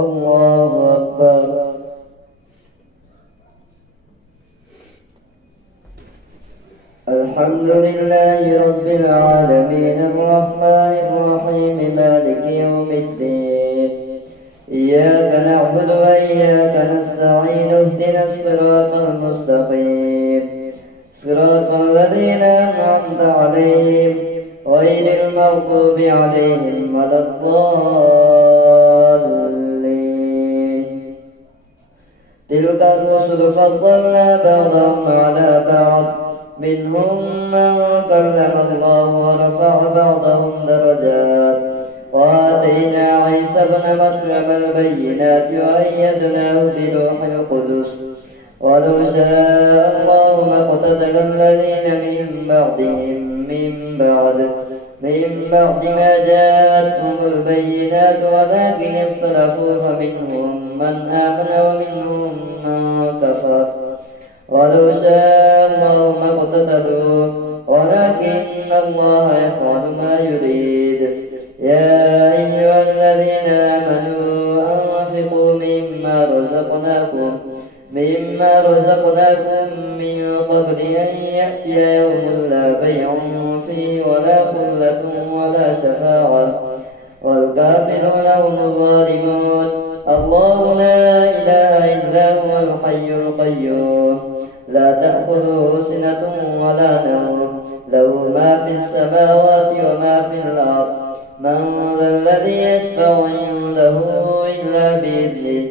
الله أكبر. الحمد لله رب العالمين الرحمن الرحيم مالك يوم الدين. إياك نعبد وإياك نستعين اهدنا الصراط المستقيم صراط الذين أنعمت عليهم غير المغضوب عليهم ولا الضالين. تلك الرسل فضلنا بعضهم على بعض منهم من كلم الله ورفع بعضهم درجات وآتينا عيسى ابن مريم البينات وأيدناه بروح القدس ولو شاء الله ما اقتتل الذين من بعدهم من بعد ما جاءتهم البينات ولكن اختلفوا فمنهم من آمن ومنهم من كفر ولو شاء الله ما اقتتلوا ولكن الله يفعل ما يريد. يا أيها الذين آمنوا أنفقوا مما رزقناكم من قبل أن يأتي يوم لا بيع فيه ولا خلة ولا شفاعة والكافرون هم الظالمون. الله لا إله إلا هو الحي القيوم لا تأخذه سنة ولا نوم له ما في السماوات وما في الأرض. من ذا الذي يشفع عنده إلا بإذنه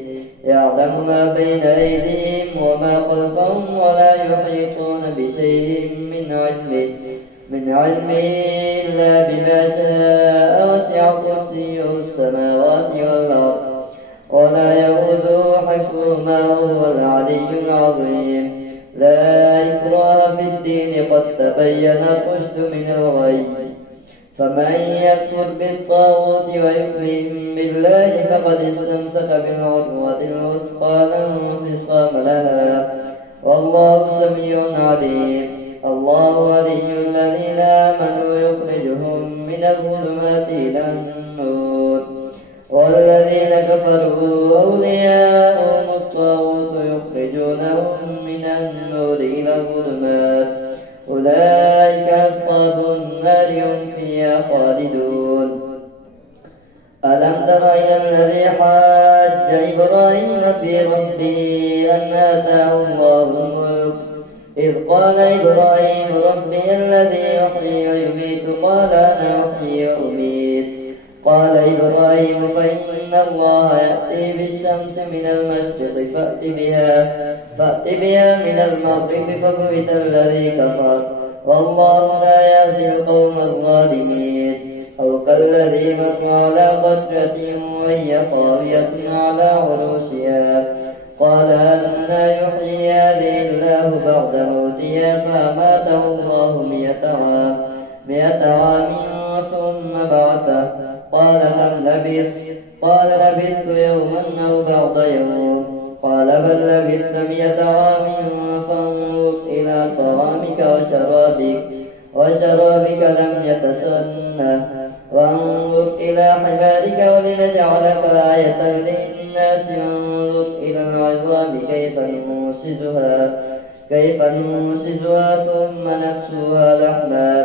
يعلم ما بين أيديهم وما خلفهم ولا يحيطون بشيء من علمه إلا بما شاء وسع كرسيه السماوات والأرض ولا يؤوده حفظهما وهو العلي العظيم. لا إكراه في الدين قد تبين الرشد من الغي فمن يكفر بالطاغوت ويؤمن بالله فقد استمسك بالعروة الوثقى لا انفصام لها والله سميع عليم. الله ولي الذين آمنوا يخرجهم من الظلمات إلى النور والذين كفروا أولياءهم الطاغوت يخرجونهم من النور إلى الظلمات أولئك أصحاب النار هم فيها خالدون. ألم تر إلى الذي حاج إبراهيم في ربه أن آتاه الله الملك إذ قال إبراهيم ربي الذي يحيي ويميت قال أنا أحيي وأميت قال إبراهيم فإن الله يأتي بالشمس من المشرق فأت بها من المغرب فبهت الذي كفر والله لا يهدي القوم الظالمين. أو كالذي مر على قرية وهي خاوية على عروشها قال أنى يحيي هذه الله بعد موتها فأماته الله 100 عام ثم بعثه قال كم لبثت قال لبثت يوما أو بعض يوم قال بل لبثت 100 عام فانظر إلى طعامك وشرابك لم يتسنه وانظر إلى حمارك ولنجعلك آية للناس وانظر إلى العظام كيف ننشزها ثم نكسوها لحما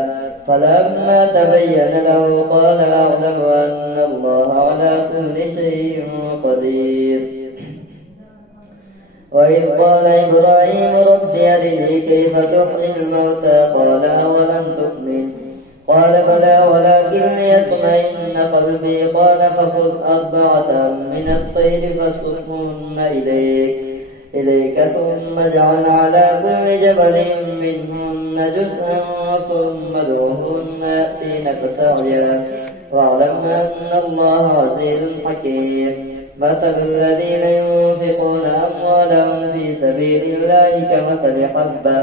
فلما تبين له قال أعلم أن الله على كل شيء قدير. وإذ قال إبراهيم رب أرني كيف تحيي الموتى قال أولم تؤمن قال بلى ولكن ليطمئن قلبي قال فخذ 4 من الطير فاصرفهن إليك ثم اجعل على كل جبل منهن جزءا ثم ادعهن يأتينك سعيا واعلم أن الله عزيز حكيم. مثل الذين ينفقون أموالهم في سبيل الله كمثل حبة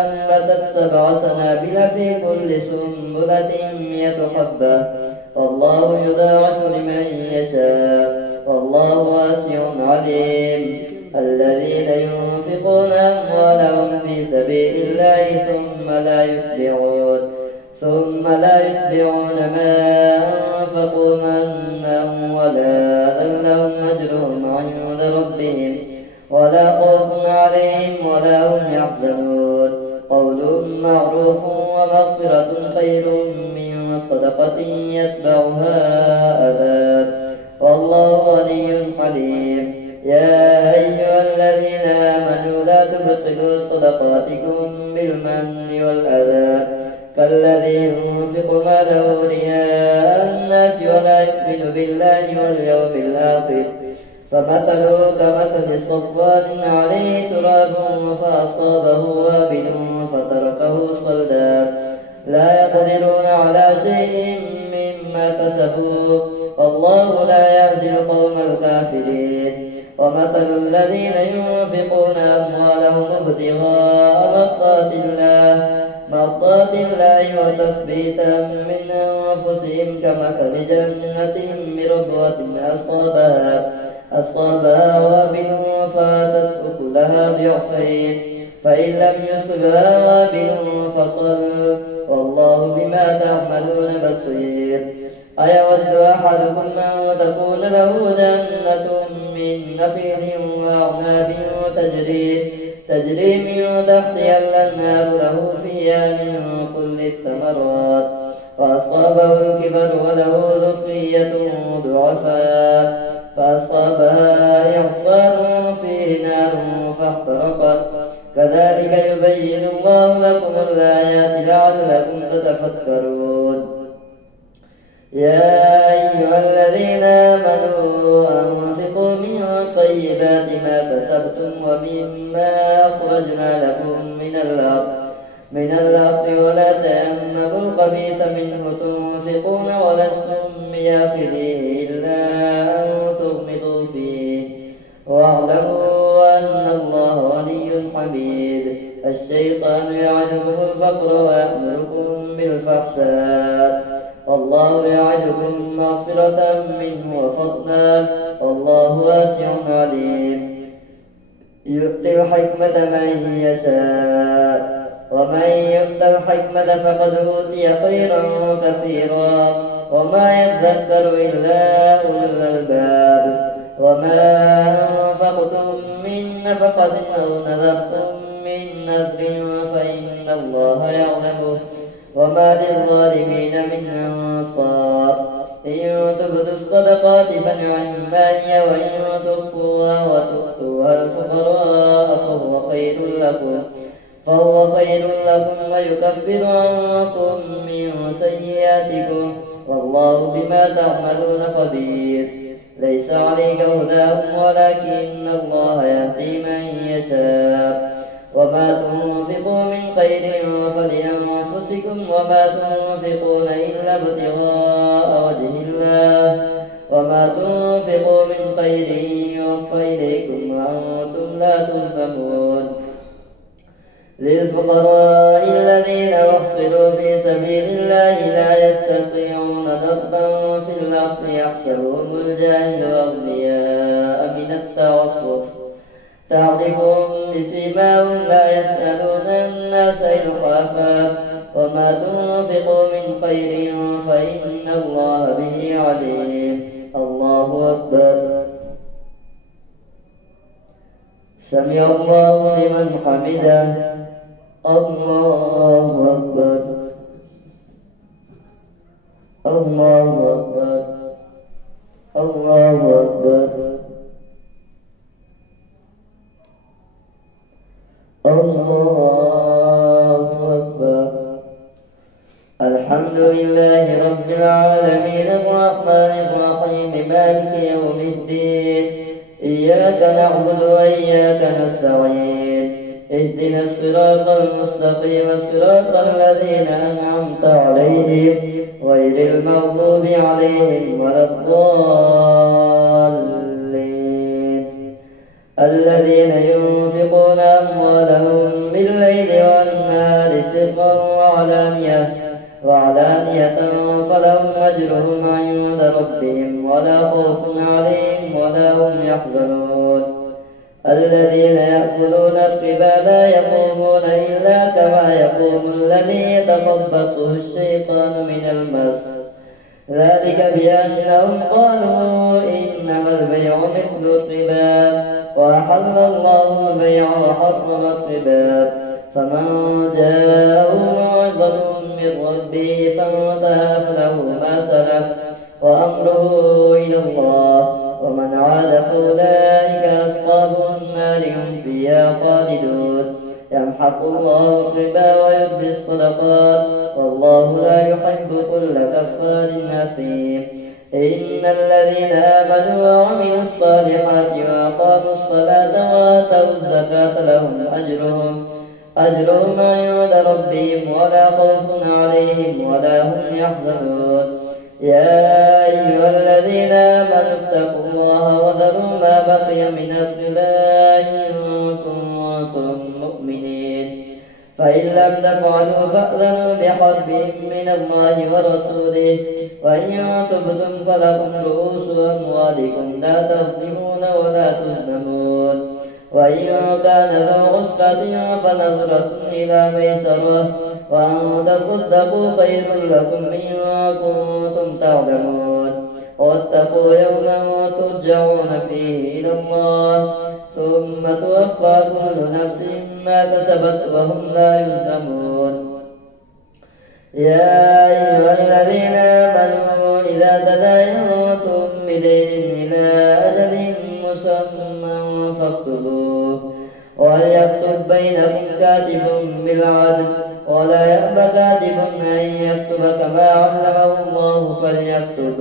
أنبتت 7 سنابل في كل سنبلة 100 حبة والله يضاعف لمن يشاء والله واسع عليم. الذين ينفقون أموالهم في سبيل الله ثم ثم لا يتبعون ما أنفقوا منا ولا أذى لهم أجرهم عند ربهم ولا خوف عليهم ولا هم يحزنون قول معروف ومغفرة خير من صدقة يتبعها أذى والله غني حليم يا أيها الذين آمنوا لا تبطلوا صدقاتكم بالمن والأذى كالذي ينفق ماله رئاء الناس ولا يؤمن بالله واليوم الآخر فمثله كمثل صفوان عليه تراب فأصابه وابل فتركه صلدا لا يقدرون على شيء مما كسبوا والله لا يهدي القوم الكافرين ومثل الذين ينفقون أموالهم ابتغاء مرضات الله وتثبيتا من أنفسهم كمثل جنة بربوة أصابها وابل فاتت أكلها ضعفين فإن لم يصبها وابل فطل والله بما تعملون بصير أيود أحدكم أن تكون له جنة من نخيل وأعناب تجري من تحتها الأنهار له فيها من كل الثمرات فأصابه الكبر وله ذرية ضعفاء فأصابها إعصار فيه نار فاحترقت كذلك يبين الله لكم الآيات لعلكم تتفكرون يا أيها الذين آمنوا أنفقوا من طيبات ما كسبتم ومما أخرجنا لكم من الأرض ولا تيمموا الخبيث منه تنفقون ولستم بآخذيه إلا أن تغمضوا فيه واعلموا أن الله غني حميد الشيطان يعدكم الفقر ويأمركم بالفحشاء والله يعدكم مغفرة منه وفضلا والله واسع عليم يؤتي الحكمة من يشاء ومن يؤت الحكمة فقد أوتي خيرا كثيرا وما يذكر إلا أولو الألباب وما أنفقتم من نفقة أو نذرتم من نذر فإن الله يعلمه وما للظالمين من أنصار إن تبدوا الصدقات فنعما هي وإن تخفوها وتؤتوها الفقراء فهو خير لكم ويكفر عنكم من سيئاتكم والله بما تعملون خبير ليس عليك هداهم ولكن الله يهدي من يشاء وما تنفقوا من خير فلأنفسكم وما تنفقون إلا ابتغاء وجه الله وما تنفقوا من خير يوفى إليكم وأنتم لا تظلمون للفقراء الذين أحصروا في سبيل الله لا يستطيعون ضربا في الأرض يحسبهم الجاهل أغنياء من التعفف تعرفهم بسيماهم لا يسألون الناس إلحافا وما تنفقوا من خير فإن الله به عليم الله أكبر سمع الله لمن حمده الله أكبر الله أكبر الله أكبر الله أكبر الحمد لله رب العالمين الرحمن الرحيم مالك يوم الدين إياك نعبد وإياك نستعين اهدنا الصراط المستقيم صراط الذين أنعمت عليهم غير المغضوب عليهم ولا الضالين الذين ينفقون أموالهم بالليل والنهار سرا وعلانية فلهم أجرهم عند ربهم ولا خوف عليهم ولا هم يحزنون الذين يأكلون الربا لا يقومون إلا كما يقوم الذي يتخبطه الشيطان من المس، ذلك بأنهم قالوا إنما البيع مثل الربا وأحل الله البيع وحرم الربا، فمن جاءه موعظة من ربه فانتهى فله ما سلف وأمره إلى الله، ومن عاد فأولئك أصحاب النار هم فيها خالدون. يمحق الله الربا ويربي الصدقات والله لا يحب كل كفار أثيم. إن الذين آمنوا وعملوا الصالحات وأقاموا الصلاة وآتوا الزكاة لهم أجرهم عند ربهم ولا خوف عليهم ولا هم يحزنون. يا أيها الذين آمنوا اتقوا الله وذروا ما بقي من الربا إن كنتم مؤمنين، فإن لم تفعلوا فأذنوا بحرب من الله ورسوله، وإن تبتم فلكم رؤوس أموالكم لا تظلمون ولا تظلمون، وإن كان ذو عسرة فنظرة إلى ميسرة، وأن تصدقوا خير لكم إن كنتم تعلمون. واتقوا يوما ترجعون فيه إلى الله ثم توفى كل نفس ما كسبت وهم لا يظلمون. يا أيها الذين آمنوا إذا تداينتم بدين إلى أجل مسمى فاكتبوه، وليكتب بينكم كاتب بالعدل ولا يأب كاتب أن يكتب كما علمه الله فليكتب،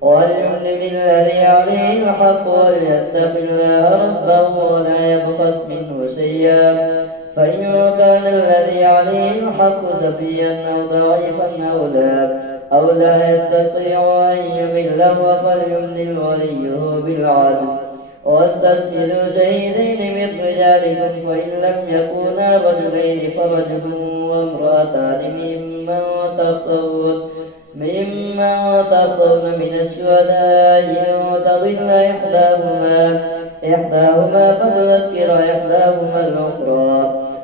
وليملل الذي عليه الحق وليتق الله ربه ولا يبخس منه شيئا، فإن كان الذي عليه الحق سفيا أو ضعيفا أو لا يستطيع أن يمل فليملل وليه بالعدل، واستشهدوا شهيدين من رجالكم فإن لم يكونا رجلين فرجل وامرأتان ممن ترضون من الشهداء إن تضل إحداهما فتذكر إحداهما الأخرى،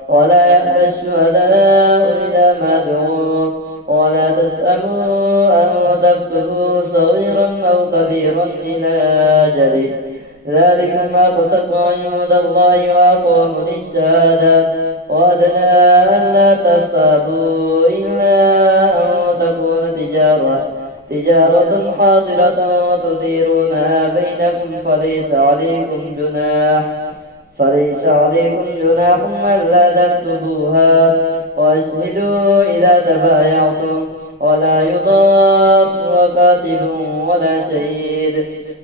ولا يأبى الشهداء إذا ما دعوا، ولا تسأموا أن تكتبوا صغيرا أو كبيرا إلى أجله، ذلكم أقسط عند الله وأقوم للشهادة، وأدنى ألا ترتابوا إلا أن تكون تجارة حاضرة تديرونها بينكم فليس عليكم جناح ألا تكتبوها، وأشهدوا إذا تبايعتم، ولا يضار كاتب ولا شهيد،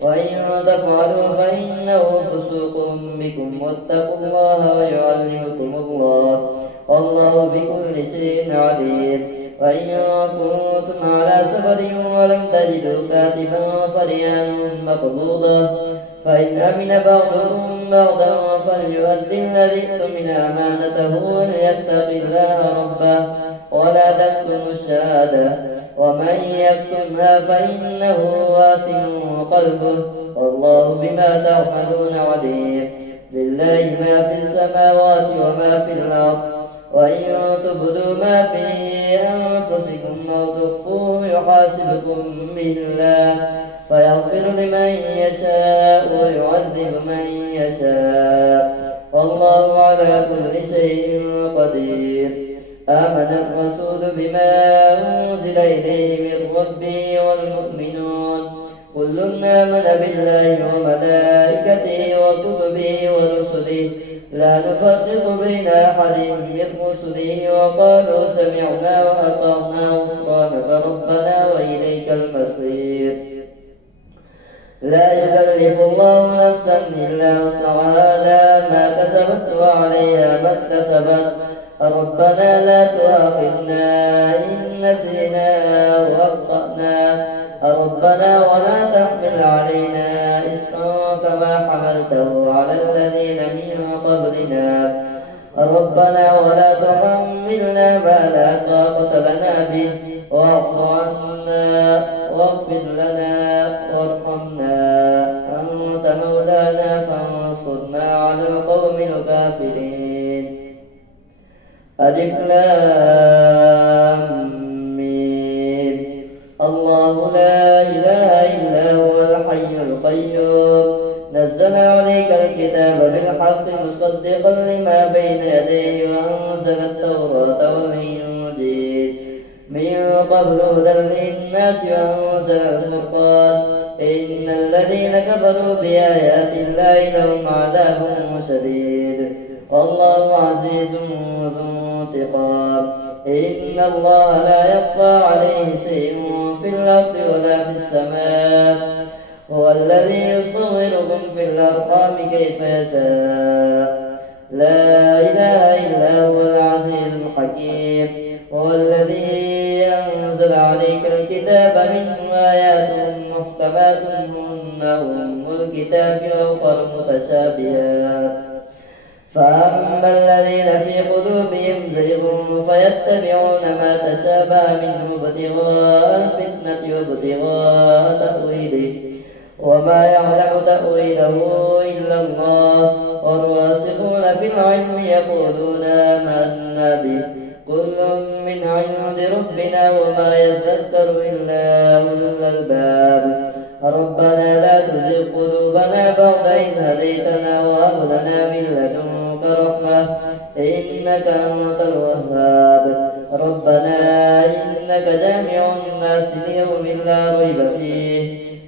وإن تفعلوا فإنه فسوق بكم، واتقوا الله ويعلمكم الله والله بكل شيء عليم. وإن كنتم على سفر ولم تجدوا كاتبا فرهان مقبوضة، فإن أمن بعضكم بعضا فليؤدي الذي اؤتمن أمانته وليتق الله ربه ولا تكتموا الشهادة، ومن يكتمها فإنه آثم قلبه والله بما تعملون عليم. لله ما في السماوات وما في الأرض، وإن تبدوا ما في أنفسكم أو تخفوه يحاسبكم به الله فيغفر لمن يشاء ويعذب من يشاء، والله على كل شيء قدير. آمن الرسول بما أنزل إليه من ربه والمؤمنون كل آمن بالله وملائكته وكتبه ورسله لا نفرق بين أحد من رسله، وقالوا سمعنا وأطعنا غفرانك ربنا وإليك المصير. لا يكلف الله نفسا إلا وسعها لها ما كسبت وعليها ما اكتسبت، ربنا لا تؤاخذنا إن نسينا وأخطأنا، ربنا ولا تحمل علينا إصرا كما حملته على الذين من قبلنا، ربنا ولا تحملنا ما لا طاقة لنا به واعف عنا واغفر لنا وارحمنا، أنت مولانا فانصرنا على ألف لام ميم. الله لا إله إلا هو الحي القيوم نزل عليك الكتاب بالحق مصدقا لما بين يديه وأنزل التوراة والإنجيل من قبل هدى للناس وأنزل الفرقان إن الذين كفروا بآيات الله لهم عذاب شديد والله عزيز ذو انتقام. إن الله لا يخفى عليه شيء في الأرض ولا في السماء هو الذي يصوركم في الأرحام كيف يشاء لا إله إلا هو العزيز الحكيم. هو الذي أنزل عليك الكتاب منه آيات محكمات هن أم الكتاب وأخر متشابهات فأما الذين في قلوبهم زيغ فيتبعون ما تشابه منه ابتغاء الفتنة وابتغاء تأويله وما يعلم تأويله إلا الله والراسخون في العلم يقولون آمنا به كل من عند ربنا وما يذكر إلا أولو الألباب. ربنا لا تزغ قلوبنا بعد إذ هديتنا وهب لنا من لدنك رحمة إنك أنت الوهاب. ربنا إنك جامع الناس ليوم لا ريب فيه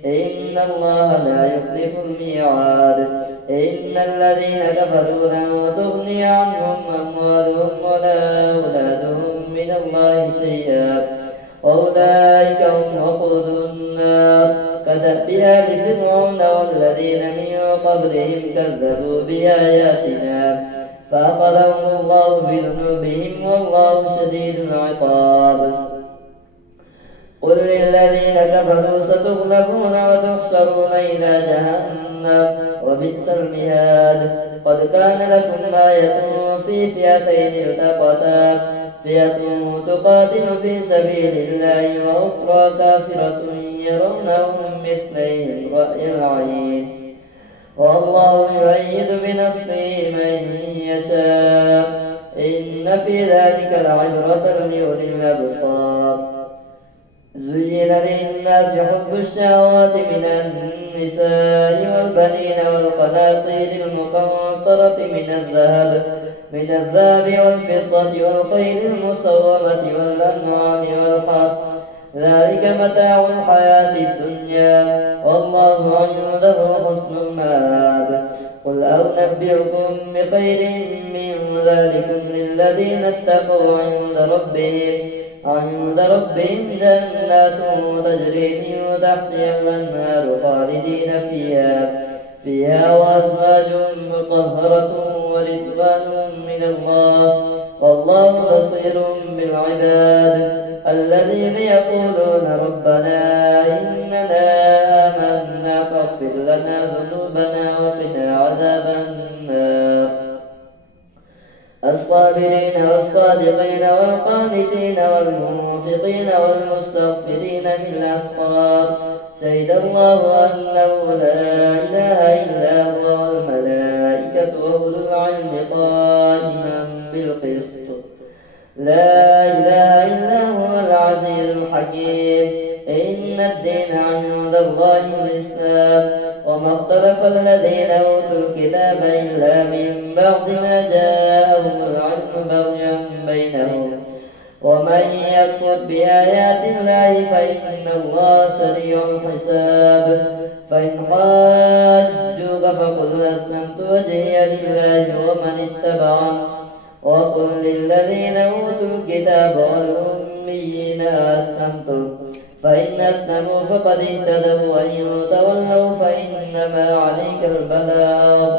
إن الله لا يخلف الميعاد. إن الذين كفروا لن تغني عنهم أموالهم ولا أولادهم من الله شيئا وأولئك هم وقود النار كدأب آل فرعون والذين من قبلهم كذبوا بآياتنا فأخذهم الله بذنوبهم والله شديد العقاب. قل للذين كفروا ستغلبون وتحشرون إلى جهنم وبئس المهاد. قد كان لكم آية في فئتين التقتا فئة تقاتل في سبيل الله وأخرى كافرة يرونهم مثليهم رأي العين والله يؤيد بنصره من يشاء إن في ذلك لعبرة لأولي الأبصار. زين للناس حب الشهوات من النساء والبنين والقناطير المقنطرة من الذهب والفضة والخيل المسومة والأنعام والحرث ذلك متاع الحياة الدنيا والله عنده حسن المآب. قل أنبئكم بخير من ذلكم للذين اتقوا عند ربهم جنات تجري من تحتها الأنهار خالدين فيها وأزواج مطهرة ورضوان من الله والله بصير بالعباد. الذين يقولون ربنا إننا آمنا فاغفر لنا ذنوبنا وقنا عذاب النار. الصابرين والصادقين والقانتين والمنفقين والمستغفرين بالأسحار شهد الله أنه لا إله إلا هو والملائكة وأولو العلم قائما بالقسط لا إله إلا هو العزيز الحكيم. إن الدين عند الله الإسلام وما اختلف الذين أوتوا الكتاب إلا من بعد ما جاءهم العلم بغيا بينهم ومن يكفر بآيات الله فإن الله سريع الحساب. فإن حاجوك فقل أسلمت وجهي لله ومن اتبعني وقل للذين أوتوا الكتاب والأميين أسلمتم فإن أسلموا فقد اهتدوا وإن تولوا فإنما عليك البلاغ